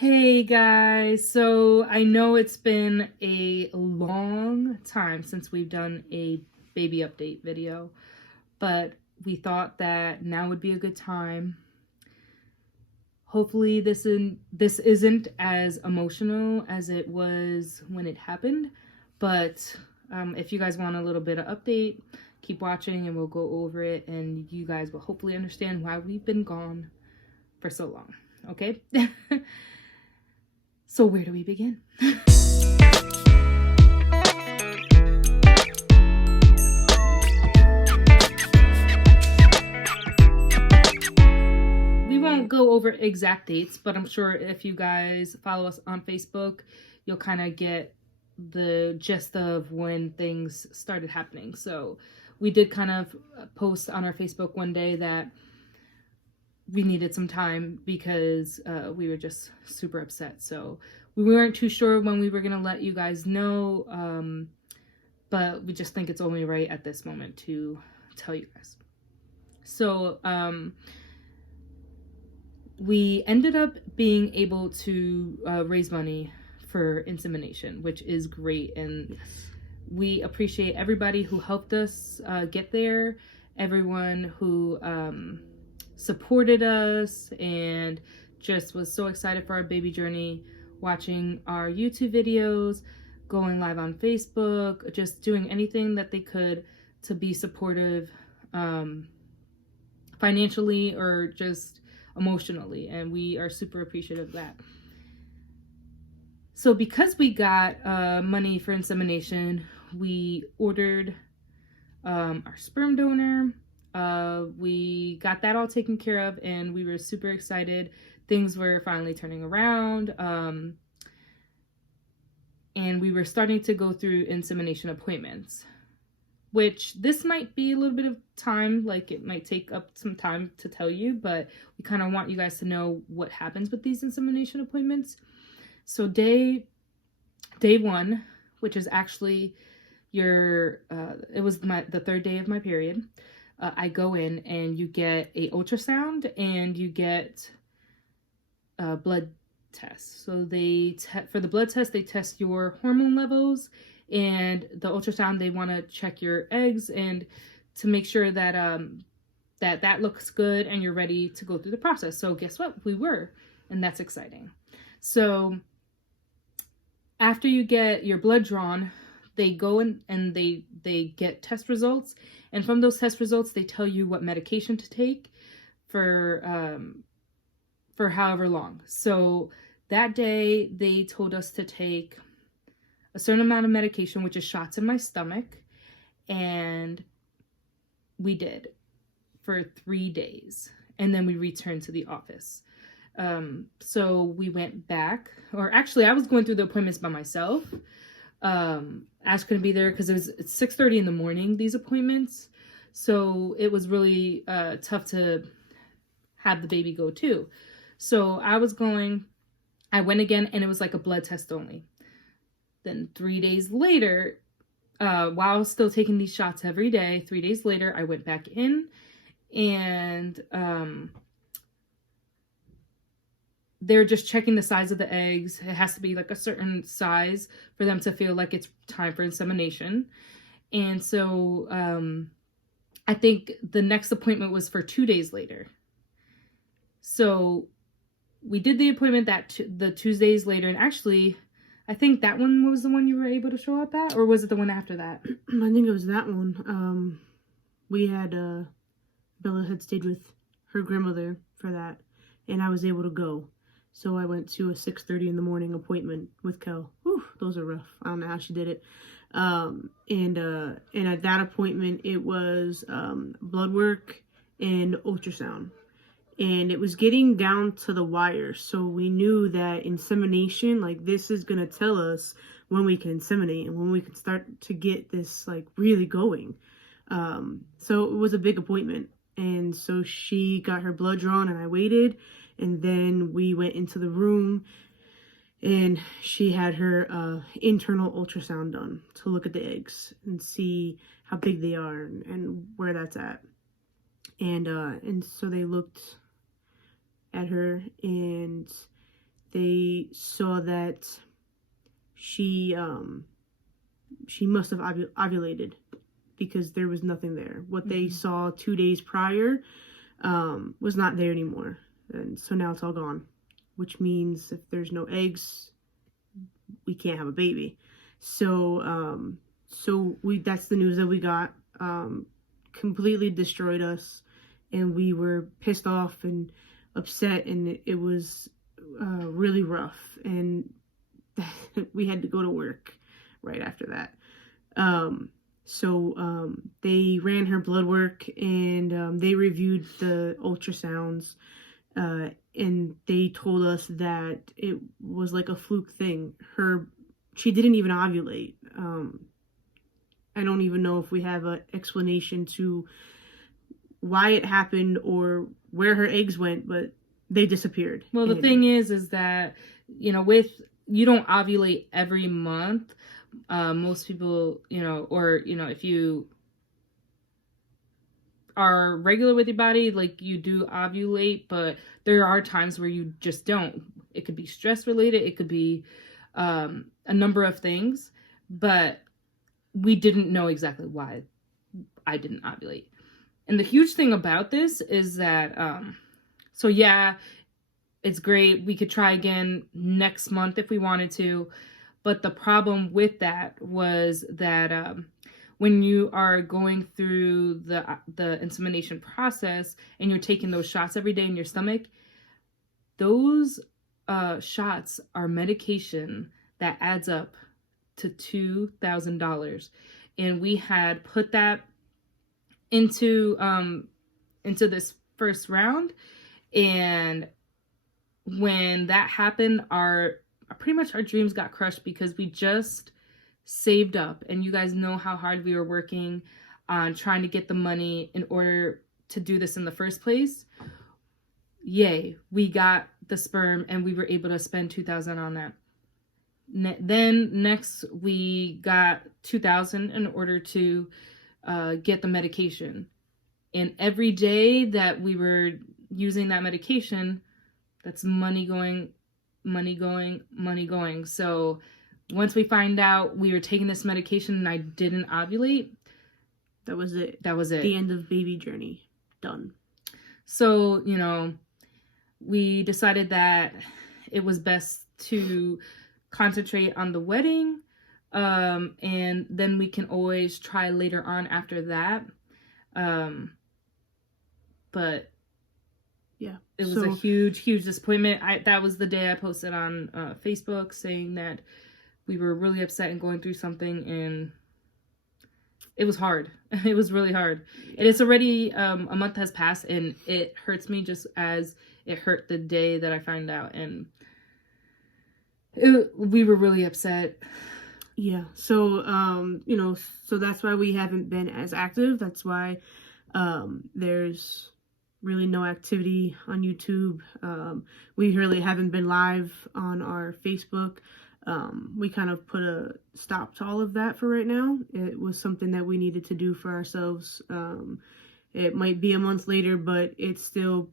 Hey guys, so I know it's been a long time since we've done a baby update video, but we thought that now would be a good time. Hopefully this isn't as emotional as it was when it happened, but if you guys want a little bit of update, keep watching and we'll go over it and you guys will hopefully understand why we've been gone for so long, okay? So where do we begin? We won't go over exact dates, but I'm sure if you guys follow us on Facebook, you'll kind of get the gist of when things started happening. So we did kind of post on our Facebook one day that we needed some time because we were just super upset. So we weren't too sure when we were going to let you guys know, but we just think it's only right at this moment to tell you guys. So we ended up being able to raise money for insemination, which is great. And we appreciate everybody who helped us get there, everyone who supported us and just was so excited for our baby journey, watching our YouTube videos, going live on Facebook, just doing anything that they could to be supportive financially or just emotionally, and we are super appreciative of that. So because we got money for insemination, we ordered our sperm donor. We got that all taken care of and we were super excited. Things were finally turning around. And we were starting to go through insemination appointments, which this might be a little bit of time, like it might take up some time to tell you, but we kind of want you guys to know what happens with these insemination appointments. So day one, which is actually it was the third day of my period. I go in and you get a ultrasound and you get a blood test. So for the blood test, they test your hormone levels, and the ultrasound, they want to check your eggs and to make sure that that looks good and you're ready to go through the process. So guess what? We were, and that's exciting. So after you get your blood drawn, they go in and they get test results, and from those test results they tell you what medication to take for however long. So that day they told us to take a certain amount of medication, which is shots in my stomach, and we did for 3 days, and then we returned to the office. So we went back, or actually I was going through the appointments by myself. Ash couldn't be there because it's 6:30 in the morning, these appointments. So it was really tough to have the baby go too. So I went again, and it was like a blood test only. Then 3 days later, while I was still taking these shots every day, 3 days later, I went back in, and they're just checking the size of the eggs. It has to be like a certain size for them to feel like it's time for insemination. And so I think the next appointment was for 2 days later. So we did the appointment the Tuesdays later, and actually I think that one was the one you were able to show up at, or was it the one after that? I think it was that one. We had Bella had stayed with her grandmother for that, and I was able to go. So I went to a 6:30 in the morning appointment with Kel. Whew, those are rough. I don't know how she did it. And at that appointment, it was blood work and ultrasound. And it was getting down to the wire. So we knew that insemination, like, this is going to tell us when we can inseminate and when we can start to get this, like, really going. So it was a big appointment. And so she got her blood drawn and I waited. And then we went into the room and she had her internal ultrasound done to look at the eggs and see how big they are and where that's at. And so they looked at her and they saw that she must have ovulated because there was nothing there. What they saw 2 days prior was not there anymore. And so now it's all gone, which means if there's no eggs, we can't have a baby. So that's the news that we got. Completely destroyed us, and we were pissed off and upset, and it was really rough, and we had to go to work right after that. So they ran her blood work, and they reviewed the ultrasounds, and they told us that it was like a fluke thing. She didn't even ovulate. I don't even know if we have an explanation to why it happened or where her eggs went, but they disappeared. Well, the thing is that, you don't ovulate every month. Most people, if you are regular with your body, like, you do ovulate, but there are times where you just don't. It could be stress related. It could be a number of things, but we didn't know exactly why I didn't ovulate. And the huge thing about this is that, it's great. We could try again next month if we wanted to. But the problem with that was that when you are going through the insemination process and you're taking those shots every day in your stomach, those shots are medication that adds up to $2,000, and we had put that into this first round, and when that happened, pretty much our dreams got crushed because we just saved up, and you guys know how hard we were working on trying to get the money in order to do this in the first place. Yay, we got the sperm, and we were able to spend $2,000 on that. Then next we got $2,000 in order to get the medication, and every day that we were using that medication, that's money going. So once we find out we were taking this medication and I didn't ovulate, that was it. The end of baby journey. Done. So, we decided that it was best to concentrate on the wedding, and then we can always try later on after that. But yeah, it was a huge disappointment. That was the day I posted on Facebook saying that we were really upset and going through something, and it was hard. It was really hard. And it's already a month has passed, and it hurts me just as it hurt the day that I found out, and we were really upset. Yeah. So so that's why we haven't been as active. That's why there's really no activity on YouTube. We really haven't been live on our Facebook. We kind of put a stop to all of that for right now. It was something that we needed to do for ourselves. It might be a month later, but it's still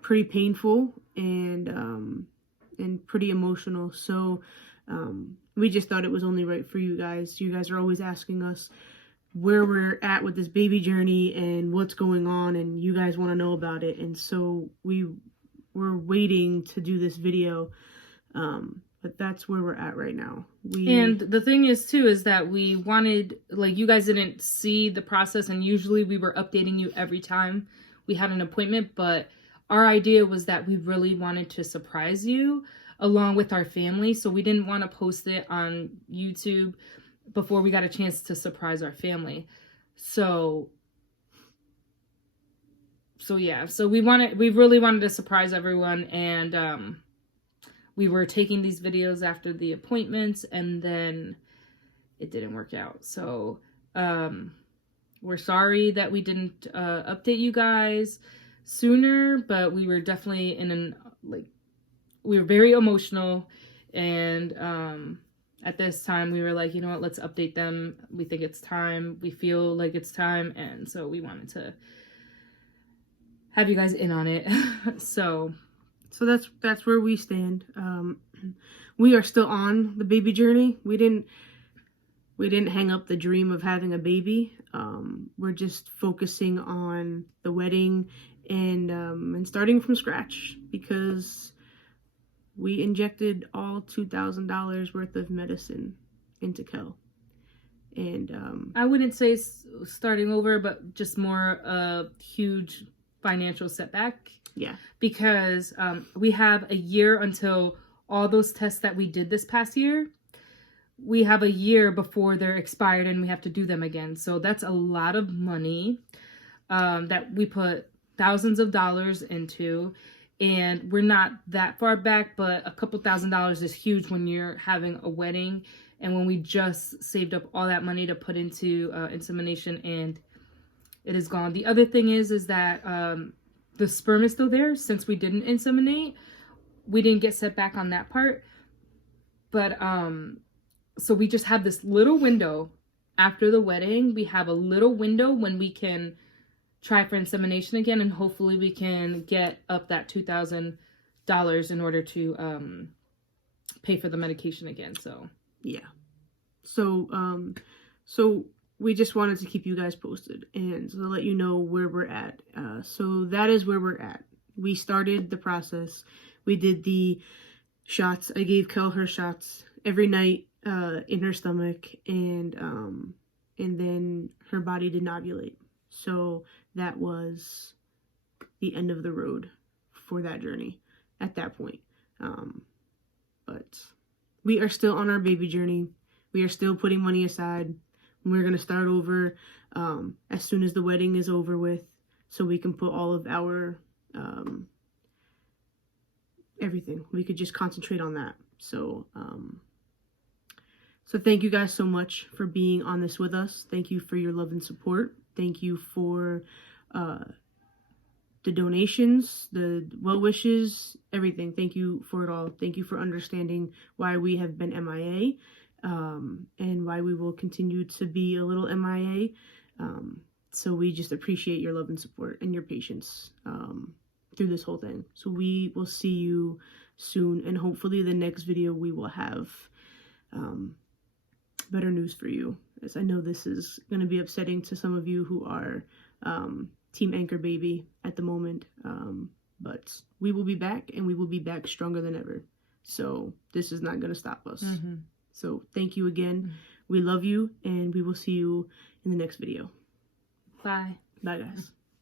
pretty painful and pretty emotional. So we just thought it was only right for you guys. You guys are always asking us where we're at with this baby journey and what's going on, and you guys want to know about it. And so we're waiting to do this video, but that's where we're at right now. And the thing is too is that we wanted, like, you guys didn't see the process, and usually we were updating you every time we had an appointment, but our idea was that we really wanted to surprise you along with our family, so we didn't want to post it on YouTube before we got a chance to surprise our family. So yeah, so we really wanted to surprise everyone, and we were taking these videos after the appointments, and then it didn't work out. So we're sorry that we didn't update you guys sooner, but we were definitely we were very emotional, and at this time we were like, you know what, let's update them. We think it's time. We feel like it's time, and so we wanted to have you guys in on it. So So that's where we stand. We are still on the baby journey. We didn't hang up the dream of having a baby. We're just focusing on the wedding and starting from scratch, because we injected all $2,000 worth of medicine into Kel. And I wouldn't say starting over, but just more a huge financial setback. Yeah. Because we have a year until all those tests that we did this past year, we have a year before they're expired and we have to do them again. So that's a lot of money that we put thousands of dollars into. And we're not that far back, but a couple $1,000s is huge when you're having a wedding. And when we just saved up all that money to put into insemination, and it is gone. The other thing is that the sperm is still there since we didn't inseminate. We didn't get set back on that part. But so we just have this little window after the wedding. We have a little window when we can try for insemination again, and hopefully we can get up that $2,000 in order to pay for the medication again. So yeah. So we just wanted to keep you guys posted and to let you know where we're at. So that is where we're at. We started the process. We did the shots. I gave Kel her shots every night in her stomach, and then her body didn't ovulate. So that was the end of the road for that journey at that point. But we are still on our baby journey. We are still putting money aside. We're going to start over as soon as the wedding is over with, so we can put all of our everything. We could just concentrate on that. So thank you guys so much for being on this with us. Thank you for your love and support. Thank you for the donations, the well wishes, everything. Thank you for it all. Thank you for understanding why we have been MIA, and why we will continue to be a little MIA. So we just appreciate your love and support and your patience through this whole thing. So we will see you soon, and hopefully the next video we will have better news for you, as I know this is going to be upsetting to some of you who are Team Anchor Baby at the moment, but we will be back, and we will be back stronger than ever. So this is not going to stop us. Mm-hmm. So thank you again. Mm-hmm. We love you, and we will see you in the next video. Bye. Bye, guys.